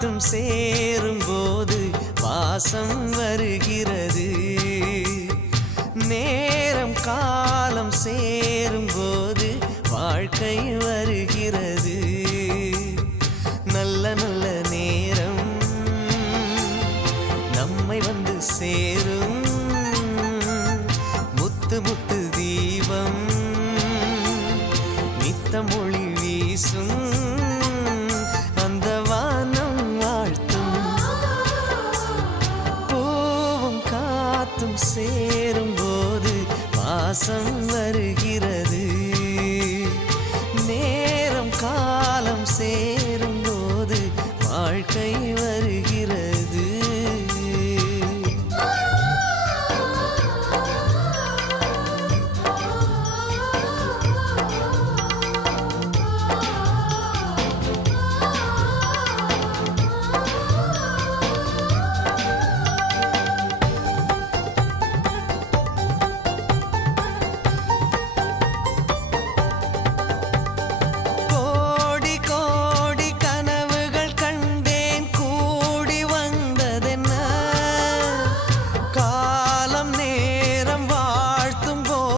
காற்றும் சேரும் போது வாசம் வருகிறது. நேரம் காலம் சேரும் போது வாழ்க்கை வருகிறது. நல்ல நல்ல நேரம் நம்மை வந்து சேரும். முத்து முத்து தீபம் நித்த மொழி வீசும். சேரும் போது பாசம் வருகிறது. நேரம் காலம் சேரும் போது வாழ்க்கை வருகிறது.